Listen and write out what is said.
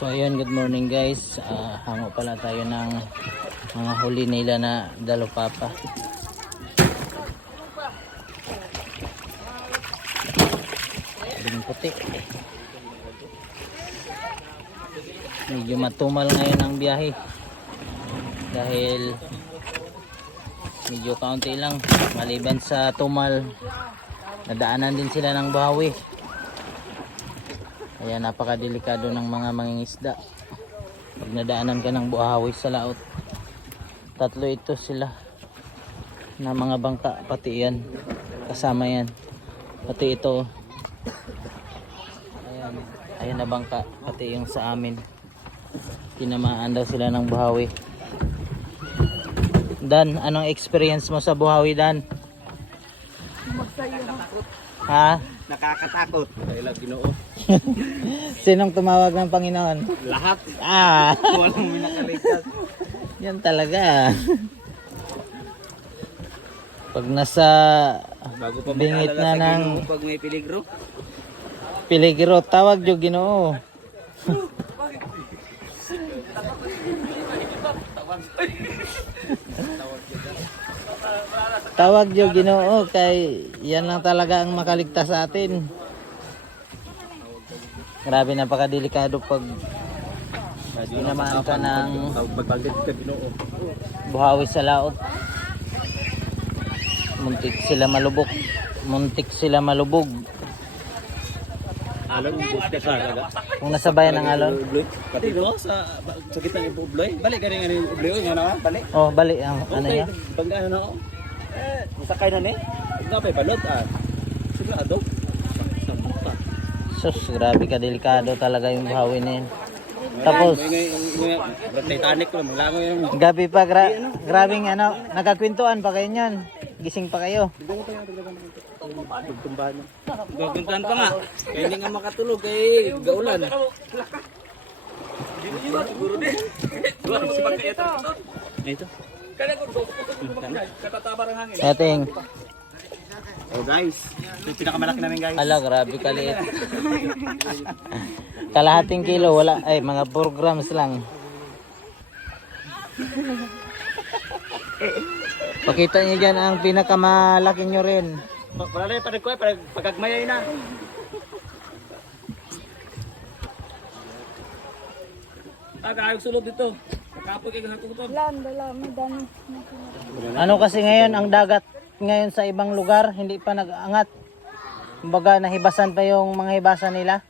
So ayun, good morning guys. Hango pala tayo ng mga huli nila na dalupapa. Bing puti. Medyo matumal ngayon ang biyahe. Dahil medyo kaunti lang. Maliban sa tumal, nadaanan din sila ng bahawi. Kaya napakadelikado ng mga mangingisda pag nadaanan ka ng buhawi sa laot. Tatlo ito sila na mga bangka, pati yan kasama yan, pati ito ayan na bangka, pati yung sa amin tinamaan daw sila ng buhawi. Dan, anong experience mo sa buhawi, Dan? Ha? Nakakatakot. Dahil Ginoo. Sinong tumawag ng Panginoon? Lahat. Walang minakaligtas. Yan talaga. Pag nasa Bago pa bingit na ng pag may peligro. peligro, tawag yung Ginoo. Tawag yung Ginoo kay yan lang talaga ang makaligtas sa atin. Grabe, napakadelikado pag tinamaan ka ng buhawi sa laot. Muntik sila malubog. Muntik sila malubog. Alon, bukas ka kaga. Kung nasabayan ng alon. Pati do sa gitna ng ubloy. Balik ka rin ang ubloy nga na, balik. Oh, bali ang ano niya. Pag ano na ako. Masakay na ni. Nga pa balot sigurado. Sus, grabe ka delikado talaga yung buhawi na yun. Tapos Titanic lang, langoy yung gabi pa, grabing ano, nagkakwentuhan pa kayo niyan. Gising pa kayo. Gaguntan pa nga. Kaya hindi nga makatulog kay gaulan. Ito. Setting. Oh guys, ito yung pinakamalaki namin guys. Ala, grabe kaliit. Kalahating kilo, wala. Ay, mga 4 grams lang. Pakita niyo dyan ang pinakamalaki nyo rin. Wala na yung pagkagmayay na. Ayok sulod dito. Kapoy kay gahapon ko. Ano kasi ngayon, ang dagat ngayon sa ibang lugar, hindi pa nag-angat. Kumbaga, nahibasan pa yung mga hibasan nila.